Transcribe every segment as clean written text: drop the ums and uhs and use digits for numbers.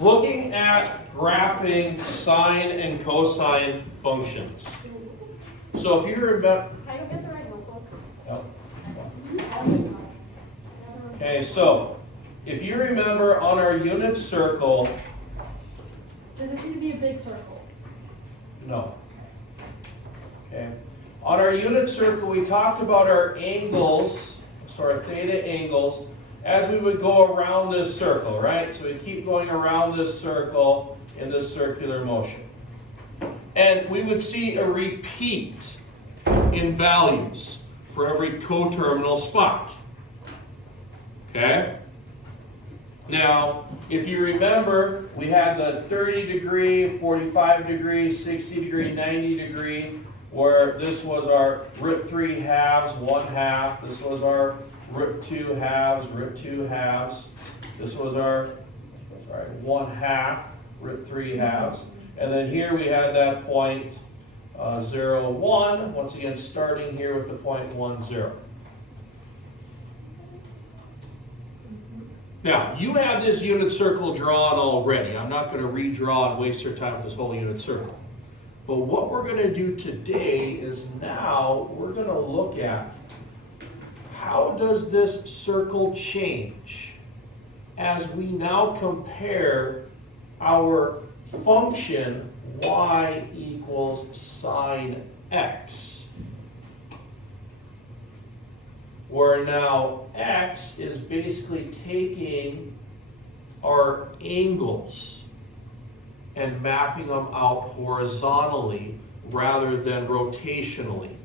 looking at graphing sine and cosine functions. So if you remember, Can you get the right notebook? okay, so if you remember on our unit circle, Does it need to be a big circle? no. Okay, on our unit circle, we talked about our angles, so our theta angles, as we would go around this circle, right? So we keep going around this circle in this circular motion. And we would see a repeat in values for every coterminal spot. Okay? Now, if you remember, we had the 30 degree, 45 degree, 60 degree, 90 degree, where this was our root 3 halves, 1 half. This was our root 2 halves, root 2 halves. This was our 1 half, root 3 halves. And then here we had that point 0, 1. Once again, starting here with the point 1, 0. Now, you have this unit circle drawn already. I'm not going to redraw and waste your time with this whole unit circle. But what we're going to do today is now we're going to look at how does this circle change as we now compare our function y equals sine x, where now x is basically taking our angles and mapping them out horizontally rather than rotationally.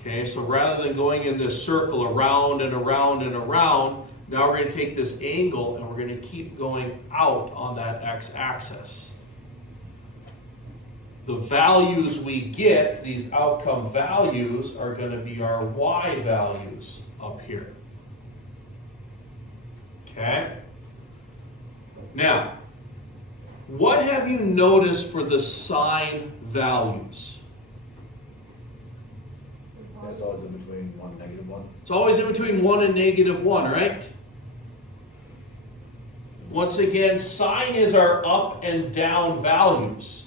Okay, so rather than going in this circle around and around and around, now we're going to take this angle and we're going to keep going out on that x-axis. The values we get, these outcome values, are going to be our y values up here. Okay? Now, what have you noticed for the sine values? It's always in between 1 and -1. It's always in between 1 and -1, right? Once again, sine is our up and down values.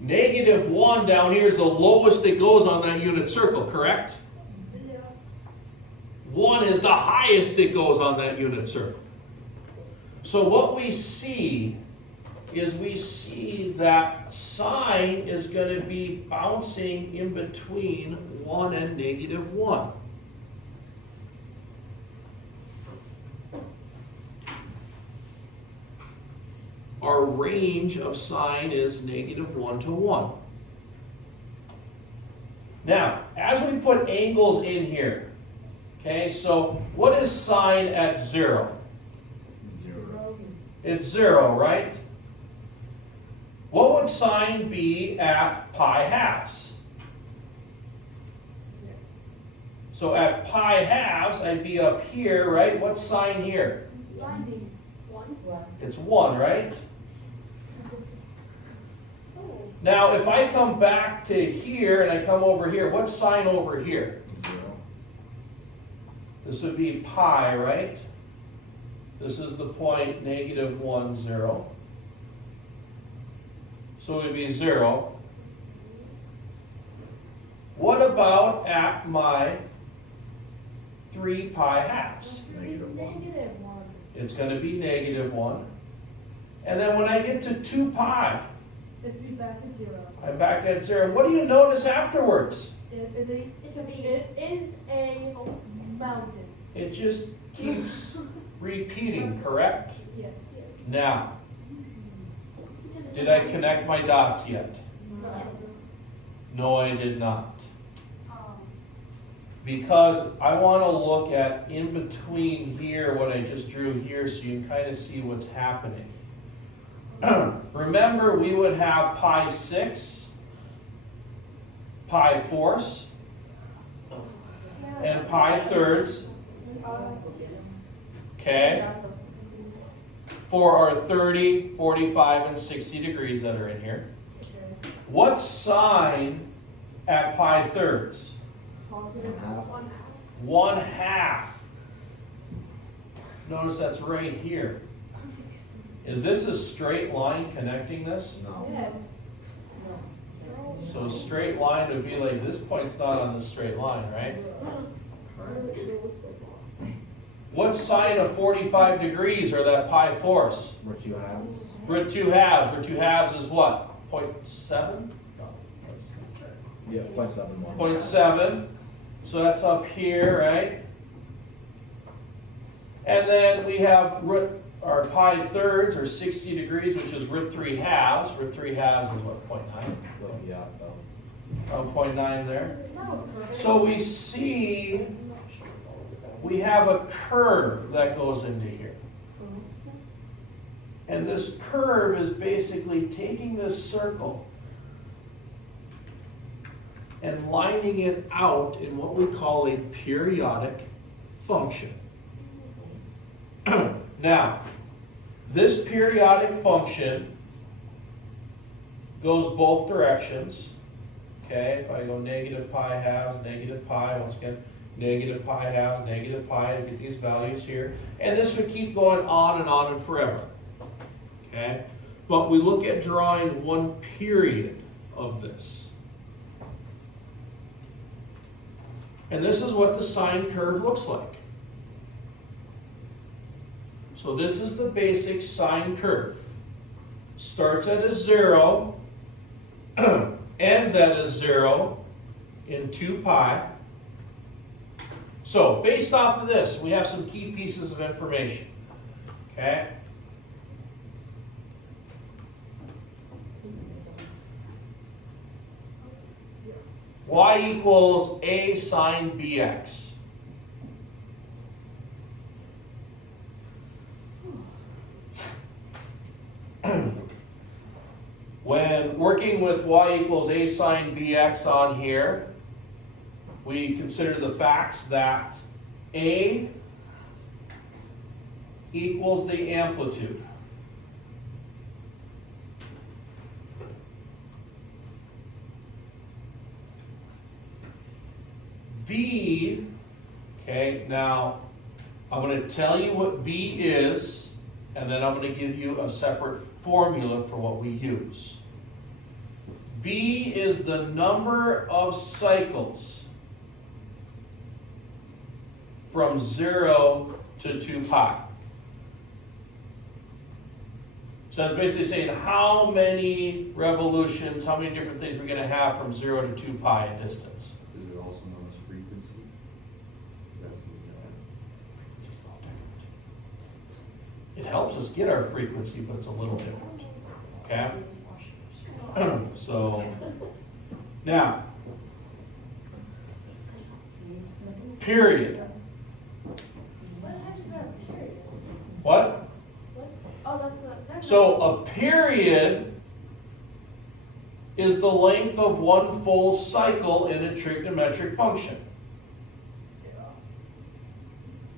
-1 down here is the lowest it goes on that unit circle, correct? Yeah. 1 is the highest it goes on that unit circle. So what we see is we see that sine is going to be bouncing in between 1 and -1. Our range of sine is -1 to 1. Now, as we put angles in here, okay, so what is sine at 0? 0. It's 0, right? What would sine be at pi halves? So at pi halves, I'd be up here, right? What's sine here? 1. It's 1, right? Now, if I come back to here and I come over here, what's sine over here? 0. This would be pi, right? This is the point -1, 0. So it would be 0. What about at my 3 pi halves? -1. It's going to be -1. And then when I get to 2 pi, It's be back at 0. I'm back at 0. What do you notice afterwards? It is a mountain. It just keeps repeating, correct? Yes. Now, did I connect my dots yet? No, I did not. Because I want to look at in between here, what I just drew here, so you can kind of see what's happening. Remember, we would have pi 6, pi fourths, and pi thirds, okay, for our 30, 45, and 60 degrees that are in here. What's sine at pi thirds? Positive 1/2. 1/2. notice that's right here. Is this a straight line connecting this? No. Yes. So a straight line would be like, this point's not on the straight line, right? What's sine of 45 degrees, or that pi force? Where 2 halves? Root 2 halves. Root 2 halves is what? 0.7? No. Yeah, 0.71. 0.7. So that's up here, right? And then we have our pi thirds, or 60 degrees, which is root 3 halves. Root 3 halves is what, 0.9? Well, yeah, 0.9 there. No, it's perfect. So we see we have a curve that goes into here. And this curve is basically taking this circle and lining it out in what we call a periodic function. Now, this periodic function goes both directions. Okay, if I go negative pi halves, negative pi, once again, negative pi halves, negative pi, to get these values here. And this would keep going on and forever. Okay, but we look at drawing one period of this. And this is what the sine curve looks like. So this is the basic sine curve. Starts at a 0, ends at a 0 in 2 pi. So based off of this, we have some key pieces of information. Okay? Y equals a sine bx. When working with y equals a sine bx on here, we consider the facts that a equals the amplitude. B, okay, now I'm going to tell you what B is, and then I'm going to give you a separate formula for what we use. B is the number of cycles from 0 to 2 pi. So that's basically saying how many revolutions, how many different things we're going to have from 0 to 2 pi in distance. Is it also known as frequency? Is that something It's just all different. It helps us get our frequency, but it's a little different. Okay? So, now, period. What the heck is that period? What? Oh, that's So a period is the length of one full cycle in a trigonometric function.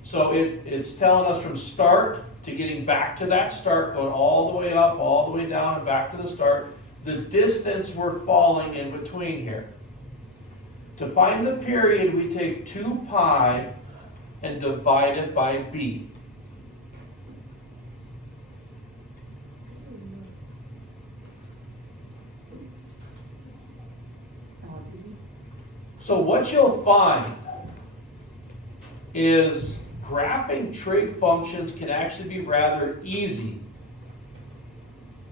So it's telling us from start to getting back to that start, going all the way up, all the way down, and back to the start, the distance we're falling in between here. To find the period, we take 2 pi and divide it by b. So what you'll find is graphing trig functions can actually be rather easy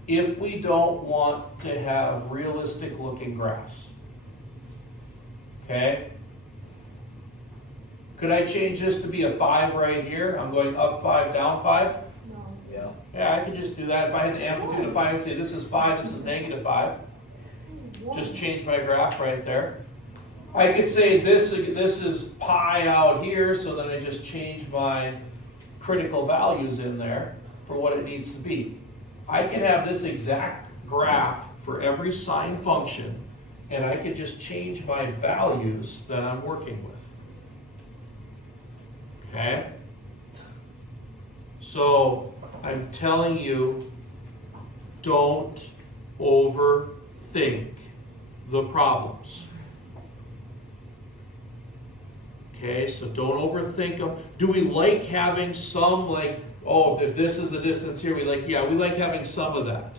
if we don't want to have realistic looking graphs. Okay? Could I change this to be a 5 right here? I'm going up 5, down 5? No. Yeah. Yeah, I could just do that. If I had the amplitude of 5, I'd say this is 5, this is negative 5. Just change my graph right there. I could say this is pi out here, so then I just change my critical values in there for what it needs to be. I can have this exact graph for every sine function, and I could just change my values that I'm working with. Okay? So I'm telling you, don't overthink the problems. Okay, so don't overthink them. Do we like having some, like, oh, if this is the distance here, we like having some of that.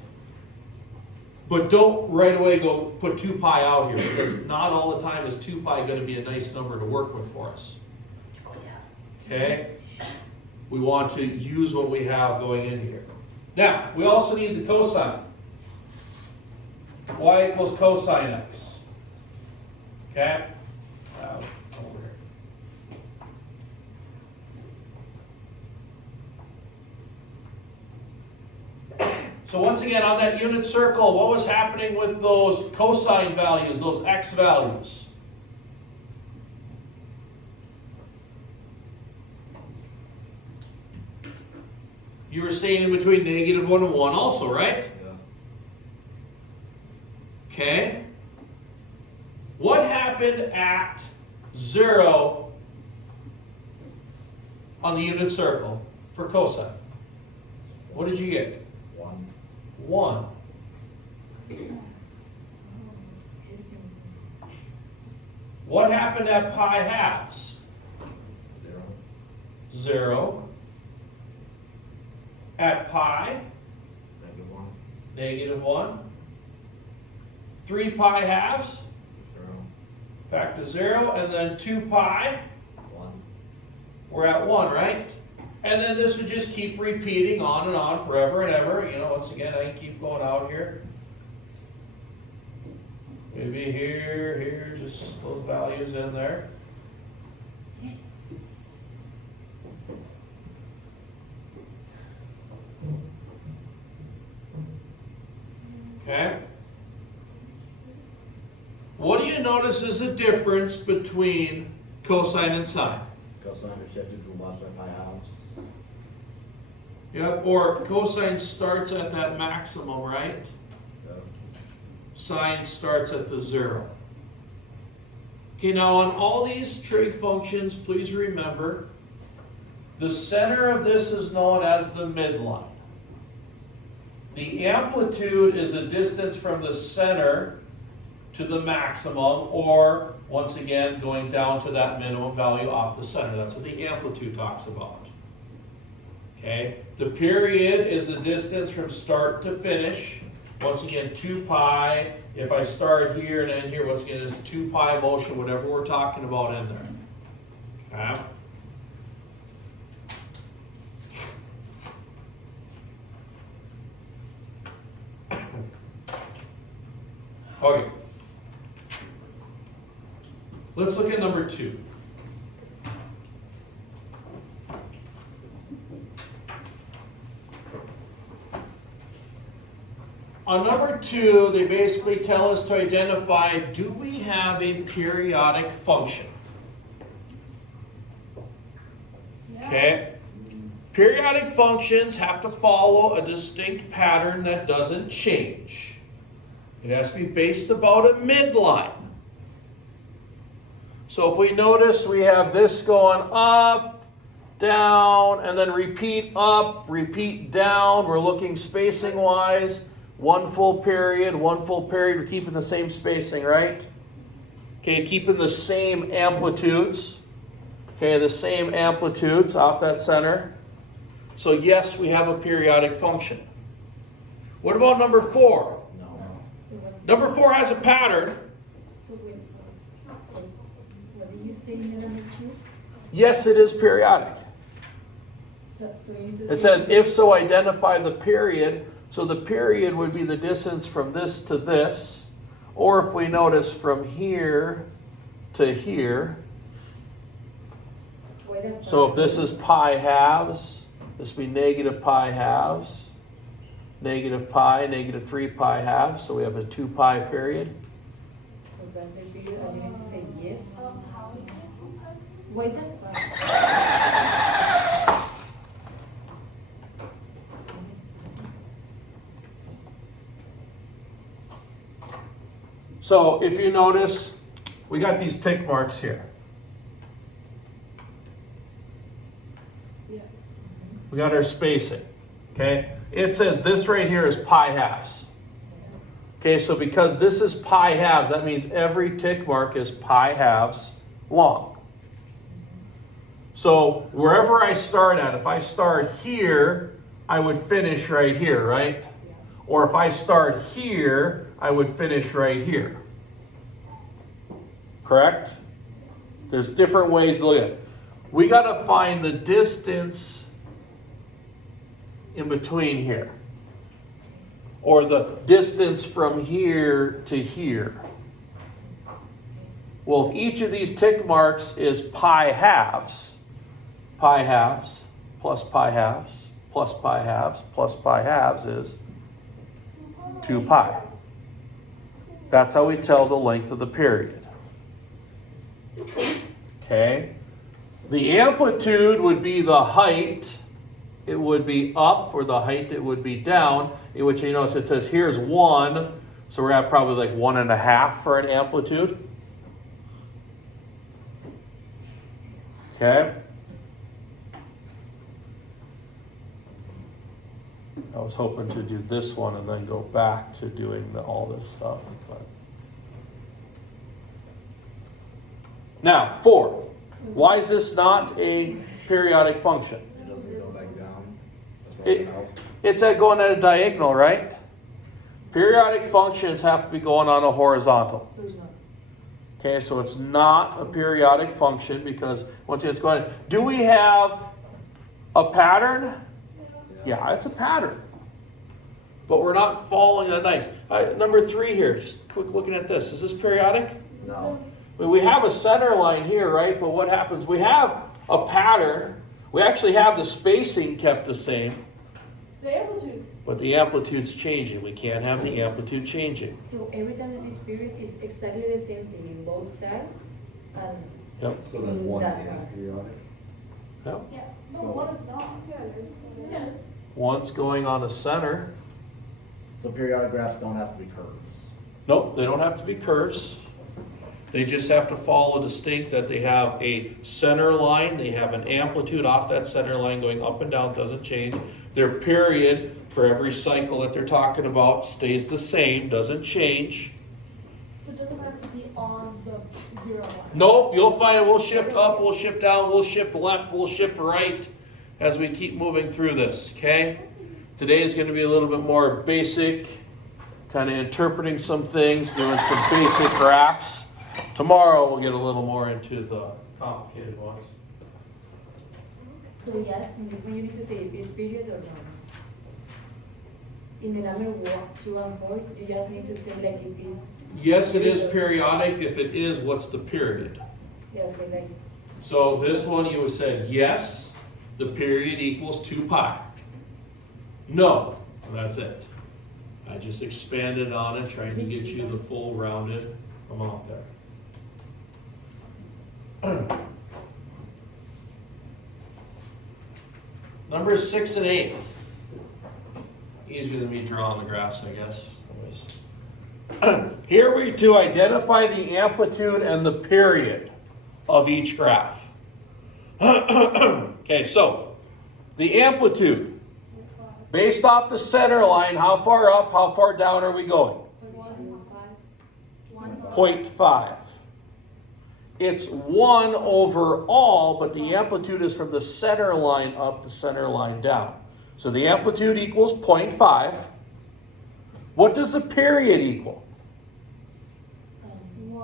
But don't right away go put 2 pi out here, because not all the time is 2 pi going to be a nice number to work with for us. Okay? We want to use what we have going in here. Now, we also need the cosine. Y equals cosine x. Okay? Over here. So once again, on that unit circle, what was happening with those cosine values, those x values? You were staying in between -1 and 1 also, right? Yeah. Okay. What happened at 0 on the unit circle for cosine? What did you get? 1. 1. What happened at pi halves? 0. 0. At pi? -1. -1. 3 pi halves? 0. Back to 0. And then 2 pi? 1. We're at 1, right? And then this would just keep repeating on and on forever and ever. You know, once again, I can keep going out here. Maybe here, just those values in there. Okay? What do you notice is a difference between cosine and sine? Cosine is shifted to lots of pi halves. Yep, or cosine starts at that maximum, right? Yeah. Sine starts at the 0. Okay, now on all these trig functions, please remember, the center of this is known as the midline. The amplitude is the distance from the center to the maximum, or, once again, going down to that minimum value off the center. That's what the amplitude talks about. Okay? The period is the distance from start to finish. Once again, 2 pi. If I start here and end here, once again, it's 2 pi motion, whatever we're talking about in there. Okay? Okay. Let's look at number 2. On number 2, they basically tell us to identify, do we have a periodic function? Yeah. Okay? Periodic functions have to follow a distinct pattern that doesn't change. It has to be based about a midline. So if we notice, we have this going up, down, and then repeat up, repeat down. We're looking spacing-wise. 1 full period, 1 full period. We're keeping the same spacing, right? Okay, keeping the same amplitudes. Okay, the same amplitudes off that center. So yes, we have a periodic function. What about number 4? No. Number 4 has a pattern. So wait, what did you say in the number 2? Yes, it is periodic. So you need to It say- says, if so, identify the period. So the period would be the distance from this to this. Or if we notice from here to here. Why that So if part? this is pi halves, this would be negative pi halves. Negative pi, negative 3 pi halves. So we have a 2 pi period. So that's the period, and you need to say yes. How is it? Why that part? So if you notice, we got these tick marks here. Yeah. We got our spacing, okay? It says this right here is pi halves. Okay, so because this is pi halves, that means every tick mark is pi halves long. So wherever I start at, if I start here, I would finish right here, right? Or if I start here, I would finish right here. Correct? There's different ways to look at it. We got to find the distance in between here. Or the distance from here to here. Well, if each of these tick marks is pi halves plus pi halves plus pi halves plus pi halves is 2 pi. That's how we tell the length of the period. Okay? The amplitude would be the height. It would be up, or the height it would be down, in which you notice it says here's 1, so we're at probably like 1.5 for an amplitude. Okay? I was hoping to do this one and then go back to doing all this stuff. But. Now, 4. Why is this not a periodic function? It doesn't go back down. That's why it's out. It's going at a diagonal, right? Periodic functions have to be going on a horizontal. So it's not. Okay, so it's not a periodic function because once again it's going. Do we have a pattern? Yeah, it's a pattern. But we're not following that nice. Number 3 here, just quick looking at this. Is this periodic? No. We have a center line here, right? But what happens? We have a pattern. We actually have the spacing kept the same. The amplitude. But the amplitude's changing. We can't have the amplitude changing. So every time that this period is exactly the same thing in both sides, and Yep. So then 1 That is part. periodic? Yep. Yeah. No, one is not. Yeah. One's going on a center. So periodic graphs don't have to be curves. Nope, they don't have to be curves. They just have to follow distinct that they have a center line, they have an amplitude off that center line going up and down, doesn't change. Their period for every cycle that they're talking about stays the same, doesn't change. So it doesn't have to be on the 0 line. Nope, you'll find it, we'll shift up, we'll shift down, we'll shift left, we'll shift right as we keep moving through this, okay? Today is going to be a little bit more basic, kind of interpreting some things, doing some basic graphs. Tomorrow we'll get a little more into the complicated ones. so yes, in this one you need to say if it's period or not. In the number 1, 2, and 4, you just need to say like if it's. Yes, it is periodic. If it is, what's the period? Yeah, say like. So this one you would say, yes, the period equals 2 pi. No, that's it. I just expanded on it, trying to get you the full rounded amount there. Numbers 6 and 8. Easier than me drawing the graphs, I guess. Here we to identify the amplitude and the period of each graph. Okay, so the amplitude, based off the center line, how far up, how far down are we going? 0.5. It's 1 over all, but the amplitude is from the center line up, the center line down. So the amplitude equals 0.5. What does the period equal?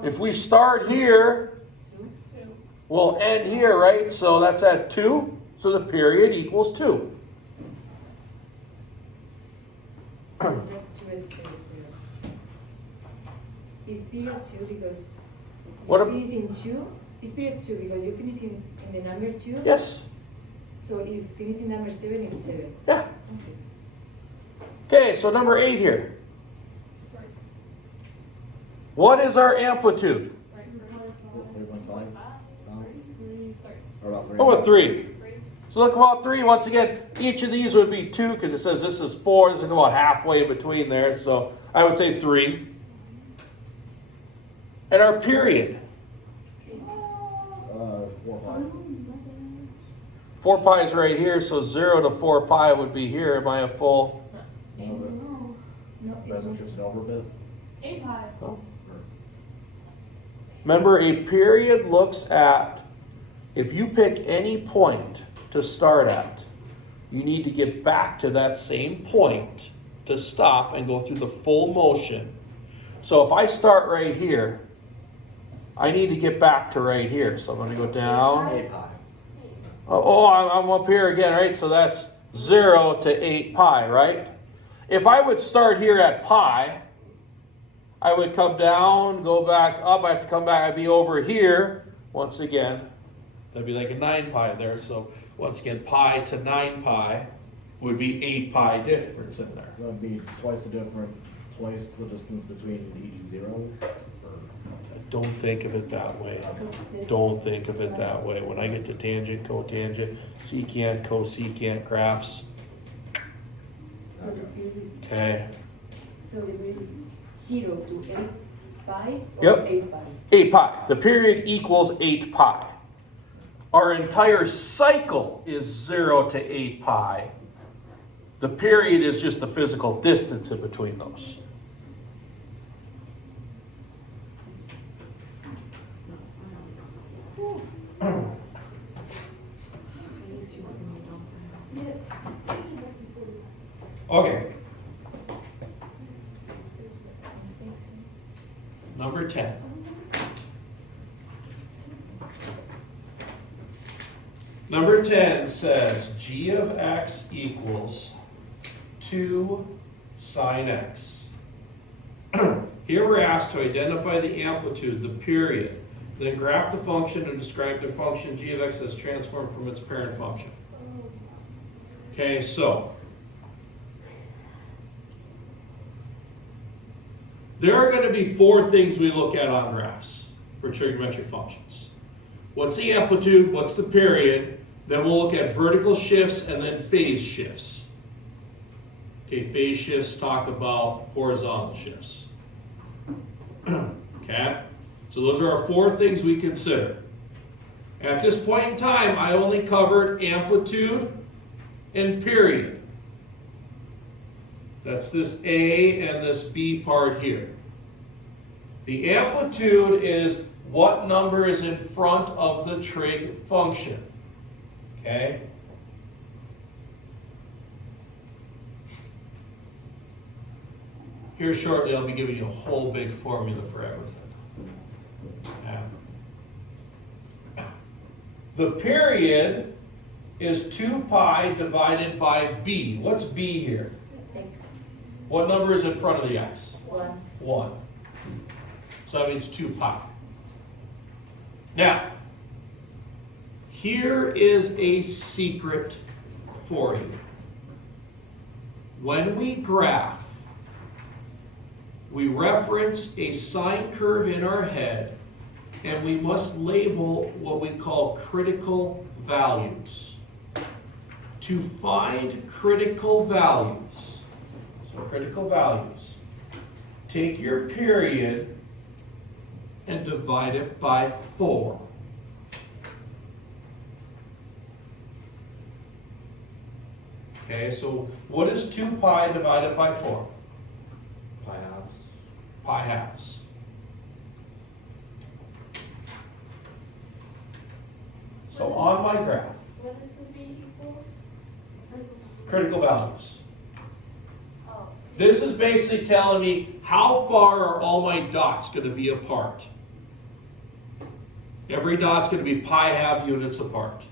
If we start here, 2. we'll end here, right? So that's at 2. So the period equals 2. 2 is space there. It's period 2 because What you ab- finish in 2. It's period 2 because you finish in the number 2. Yes. So if you finish in number 7, it's 7. Yeah. Okay. Okay, so number 8 here. What is our amplitude? 3.5? No? Or about 3? Oh, a 3. So look about 3. Once again, each of these would be 2 because it says this is 4. This is about halfway between there. So I would say 3. And our period. 4 pi. 4 pi is right here, so 0 to 4 pi would be here. Am I a full? No, No, that's it's just an over bit. 8 pi. Remember, a period looks at if you pick any point to start at, you need to get back to that same point to stop and go through the full motion. So if I start right here, I need to get back to right here. So I'm going to go down. 8 pi. Oh, I'm up here again, right? So that's 0 to 8 pi, right? If I would start here at pi, I would come down, go back up. I have to come back. I'd be over here. Once again, that'd be like a 9 pi there. So once again, pi to 9 pi would be 8 pi difference in there. So that'd be twice the distance between the 0. Don't think of it that way. Don't think of it that way. When I get to tangent, cotangent, secant, cosecant graphs, So the period is, okay. so the period is 0 to 8 pi or Yep. 8 pi? 8 pi. The period equals 8 pi. Our entire cycle is 0 to 8 pi. The period is just the physical distance in between those. Yes. Okay. Number 10. Number 10 says g of x equals 2 sine x. Here we're asked to identify the amplitude, the period, then graph the function and describe the function g of x as transformed from its parent function. Okay, so there are going to be 4 things we look at on graphs for trigonometric functions. What's the amplitude? What's the period? Then we'll look at vertical shifts and then phase shifts. Okay, phase shifts talk about horizontal shifts. Okay, so those are our 4 things we consider. At this point in time, I only covered amplitude and period. That's this A and this B part here. The amplitude is what number is in front of the trig function. Okay? Here shortly I'll be giving you a whole big formula for everything. Okay. The period is 2 pi divided by b. What's b here? X. What number is in front of the x? 1. 1. So that means 2 pi. Now, here is a secret for you. When we graph, we reference a sine curve in our head, and we must label what we call critical values. To find critical values, so critical values, take your period and divide it by 4. Okay, so what is 2 pi divided by 4? Pi halves. Pi halves. So on my graph, What is the B equal? critical values. Oh. This is basically telling me how far are all my dots going to be apart. Every dot's going to be pi half units apart.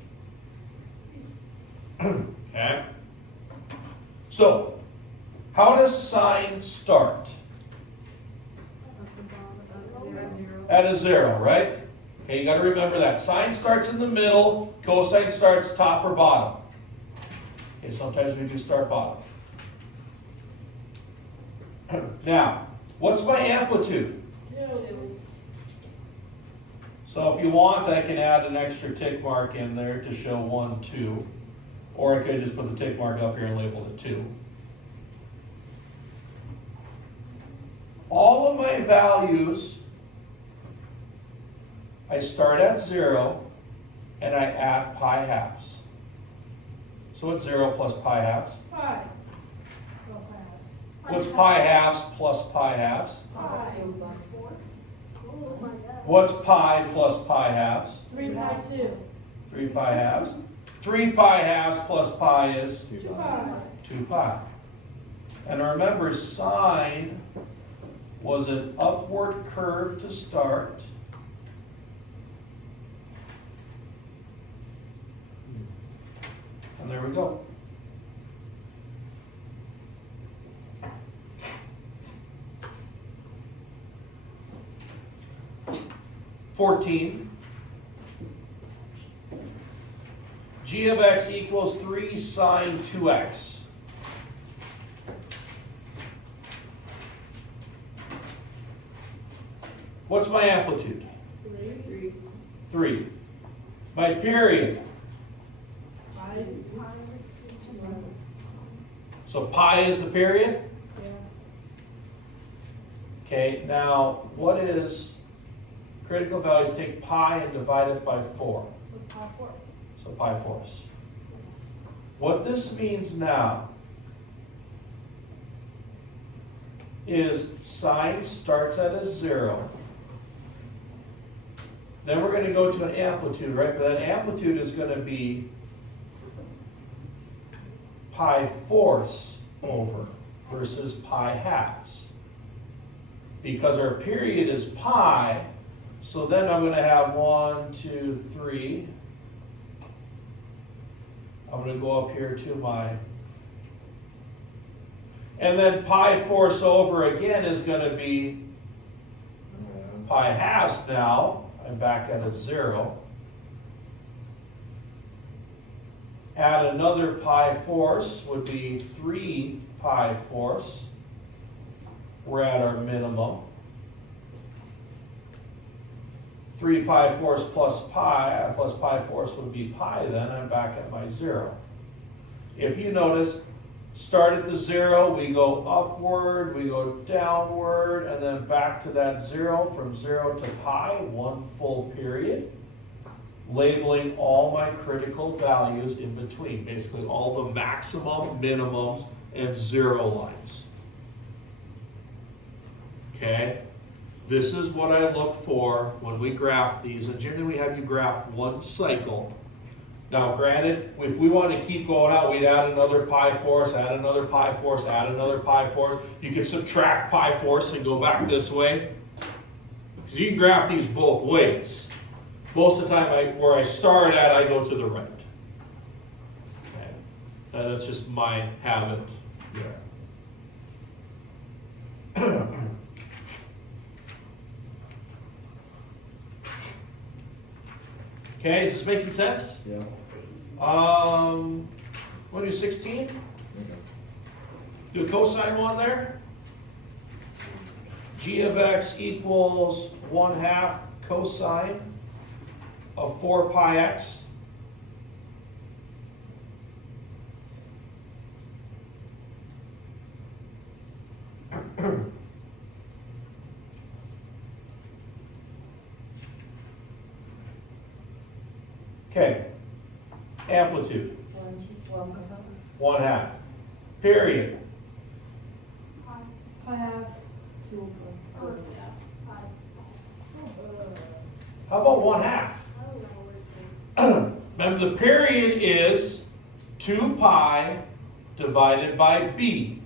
Okay? So, how does sine start? At a 0, right? Okay, you got to remember that. Sine starts in the middle, cosine starts top or bottom. Okay, sometimes we do start bottom. Now, what's my amplitude? So if you want, I can add an extra tick mark in there to show 1, 2. Or I could just put the tick mark up here and label it 2. All of my values, I start at 0 and I add pi halves. So what's 0 plus pi halves? Pi. Oh, pi. What's pi halves plus pi halves? Pi. 2 pi. Oh my God. What's pi plus pi halves? 3 pi 2. 3 pi halves. 3 pi halves plus pi is 2 2 pi. pi. 2 pi. And remember, sine was an upward curve to start. And there we go. (14) g of x equals 3 sine 2x. What's my amplitude? 3. 3. My period. 5. So pi is the period? Yeah. Okay, now what is critical values? Take pi and divide it by 4. With pi fourths. So pi fourths. What this means now is sine starts at a 0. Then we're going to go to an amplitude, right? But that amplitude is going to be pi fourths over versus pi halves. Because our period is pi, so then I'm going to have 1, 2, 3. I'm going to go up here to my, and then pi fourths over again is going to be pi halves now. I'm back at a 0. Add another pi fourths would be 3 pi fourths. We're at our minimum. 3 pi fourths plus pi fourths would be pi then. I'm back at my 0. If you notice, start at the 0, we go upward, we go downward, and then back to that 0, from 0 to pi, 1 full period. Labeling all my critical values in between, basically all the maximum, minimums, and 0 lines. Okay? This is what I look for when we graph these, and generally we have you graph one cycle. Now granted, if we want to keep going out, we'd add another pi fourths, add another pi fourths, add another pi fourths. You can subtract pi fourths and go back this way. So you can graph these both ways. Most of the time, where I start at, I go to the right. Okay. That's just my habit there. Okay, is this making sense? Yeah. What do 16? Okay. Do a cosine one there. G of x equals 1/2 cosine of 4 pi x. Okay, amplitude, 1/2. Period, Pi half. 2. how about 1/2? Remember, the period is 2 pi divided by b.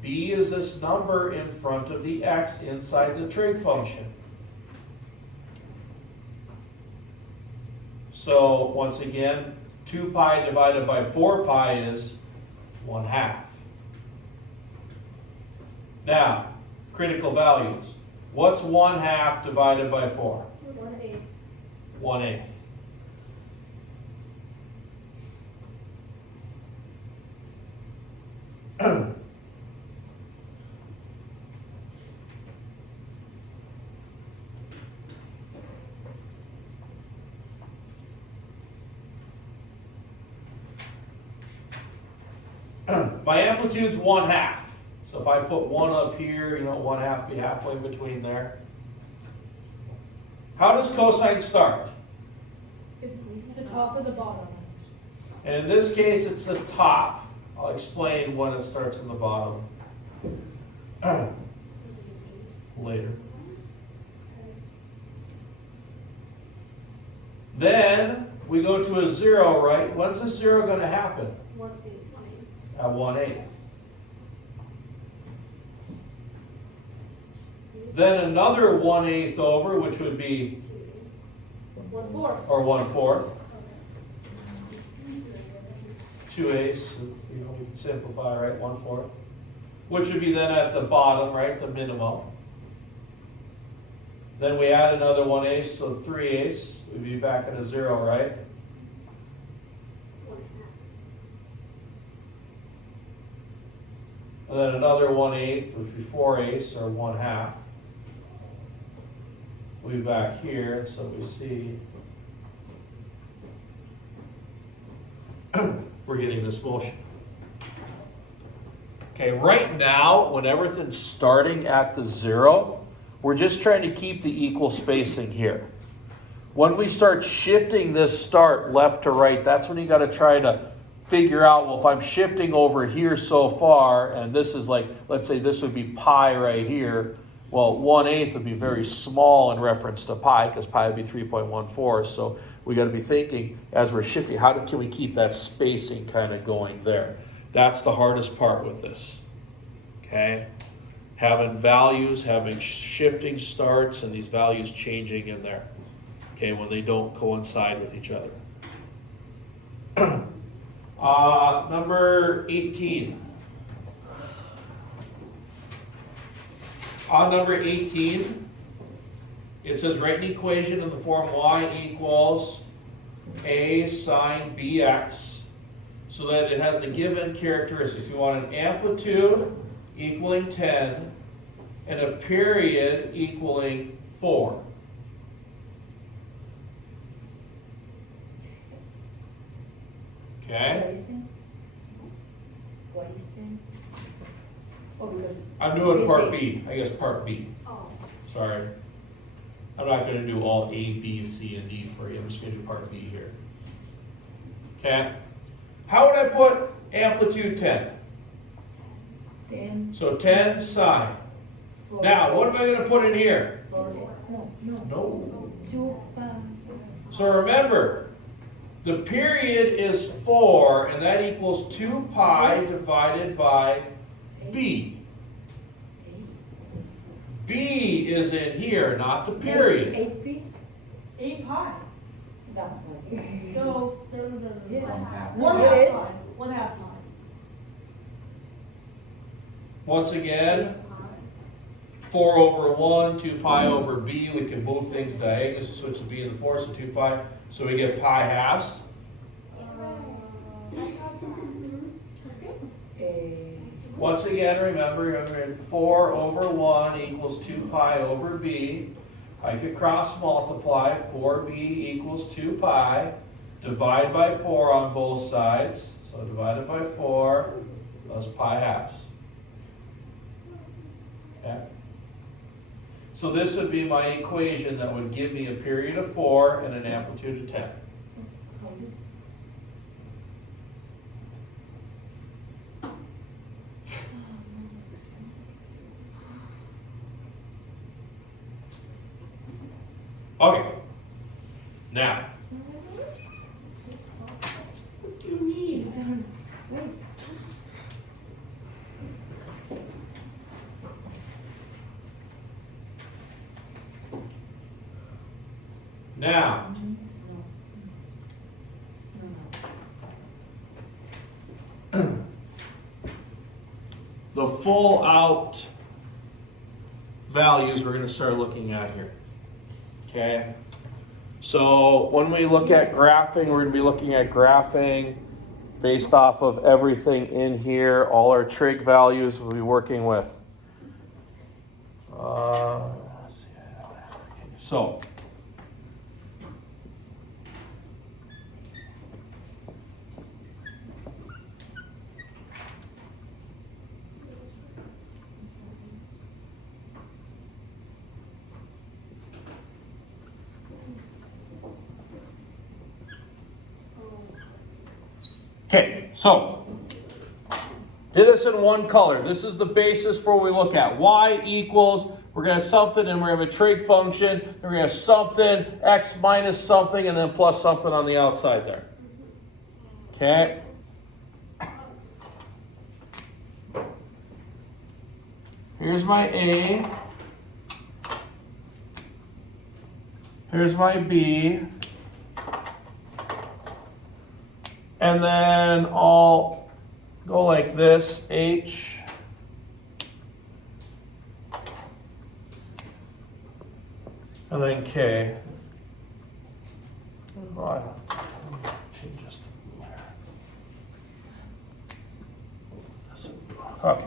B is this number in front of the x inside the trig function. So once again, 2 pi divided by 4 pi is 1/2. Now, critical values. What's 1/2 divided by 4? 1/8. 1/8. My amplitude's 1/2. So if I put 1 up here, 1/2 be halfway between there. How does cosine start? The top or the bottom? And in this case, it's the top. I'll explain when it starts in the bottom later. Then we go to a 0, right? When's a 0 going to happen? 1/8. At 1/8. Then another 1/8 over, which would be, 1/4. or 1/4. 2/8, we can simplify, right? 1/4. Which would be then at the bottom, right? The minimum. Then we add another 1/8, so 3/8. We'd be back at a 0, right? And then another 1/8, which would be 4/8 or 1/2. We'll be back here, so we see we're getting this motion. Okay, right now, when everything's starting at the 0, we're just trying to keep the equal spacing here. When we start shifting this start left to right, that's when you got to try to figure out, well, if I'm shifting over here so far, and this is like, let's say this would be pi right here, well, 1/8 would be very small in reference to pi, because pi would be 3.14, so we got to be thinking, as we're shifting, can we keep that spacing kind of going there? That's the hardest part with this, okay? Having values, having shifting starts, and these values changing in there, okay, when they don't coincide with each other. Number 18. On number 18, it says write an equation in the form y equals a sine bx, so that it has the given characteristics. You want an amplitude equaling 10 and a period equaling 4. Okay? Why is then? Oh, because. I'm doing they part say- B, I guess part B. Oh. Sorry. I'm not going to do all A, B, C, and D for you. I'm just going to do part B here. Okay? How would I put amplitude 10? 10. So 10 sine. Now, what am I going to put in here? No. No. 2 pi. So remember, the period is 4, and that equals 2 pi divided by B. B is in here, not the period. 8p? 8 pi. No. No. Yeah. 1/2 Yes. pi. 1/2 pi. Once again, 4 over 1, 2 pi over b. We can move things diagonally, so switch the b and the 4, so 2 pi. So we get pi halves. Once again, remember 4 over 1 equals 2 pi over b. I could cross multiply. 4b equals 2 pi. Divide by 4 on both sides. So divided by 4, plus pi halves. Okay? So this would be my equation that would give me a period of 4 and an amplitude of 10. Okay. Now, what do you need? Wait. Now, the full out values we're going to start looking at here. Okay? So when we look at graphing, we're going to be looking at graphing based off of everything in here. All our trig values we'll be working with. So, okay, so do this in one color. This is the basis for what we look at. Y equals We're going to have something, and we're going to have a trig function. Then we're going to have something, x minus something, and then plus something on the outside there. Okay? Here's my A. Here's my B. And then I'll go like this, H. And then K. Right. Change this to here. Okay.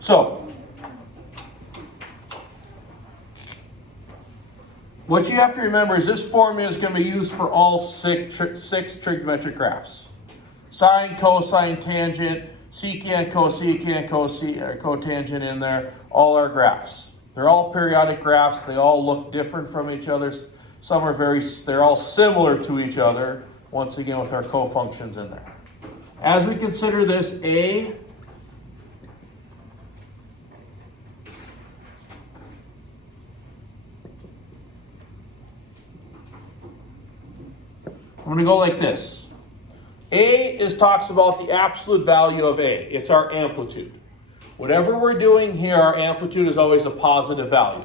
So, what you have to remember is this formula is going to be used for all six trigonometric graphs. Sine, cosine, tangent, secant, cosecant, cotangent in there, all our graphs. They're all periodic graphs. They all look different from each other. Some are they're all similar to each other, once again with our cofunctions in there. As we consider this A, I'm going to go like this. A talks about the absolute value of A. It's our amplitude. Whatever we're doing here, our amplitude is always a positive value.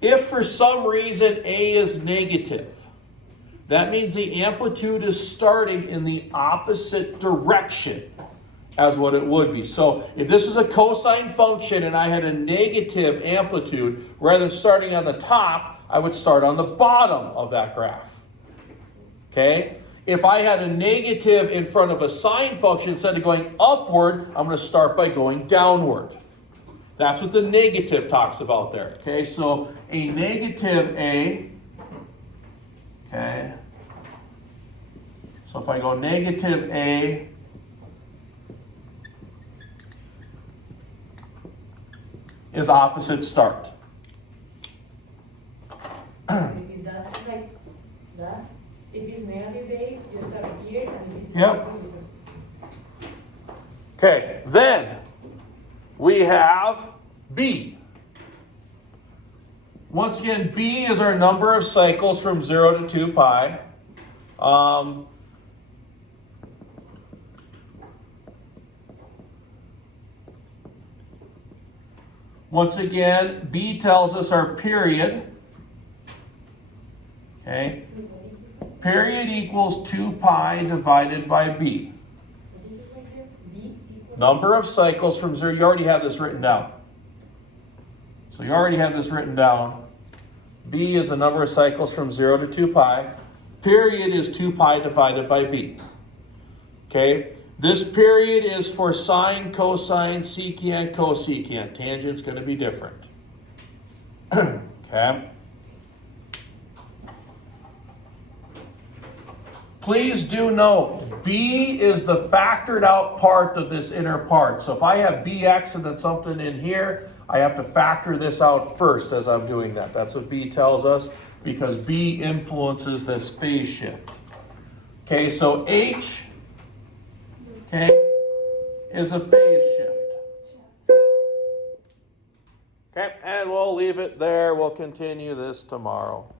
If for some reason A is negative, that means the amplitude is starting in the opposite direction as what it would be. So if this was a cosine function and I had a negative amplitude, rather than starting on the top, I would start on the bottom of that graph. Okay? If I had a negative in front of a sine function, instead of going upward, I'm going to start by going downward. That's what the negative talks about there. Okay, so a negative A. Okay. So if I go negative A, is opposite start. If that's like that, if it's negative A, you start here, and if it's Yep. positive, you Okay, then we have B. Once again, B is our number of cycles from 0 to 2 pi. Once again, B tells us our period. Okay, period equals 2 pi divided by B. what is it right here? B equals Number of cycles from 0, you already have this written down. So you already have this written down. B is the number of cycles from 0 to 2 pi. Period is 2 pi divided by B. Okay, this period is for sine, cosine, secant, cosecant. Tangent's going to be different. Okay. Please do note, B is the factored out part of this inner part. So if I have BX and then something in here, I have to factor this out first as I'm doing that. That's what B tells us, because B influences this phase shift. Okay, so H, okay, is a phase shift. Okay, and we'll leave it there. We'll continue this tomorrow.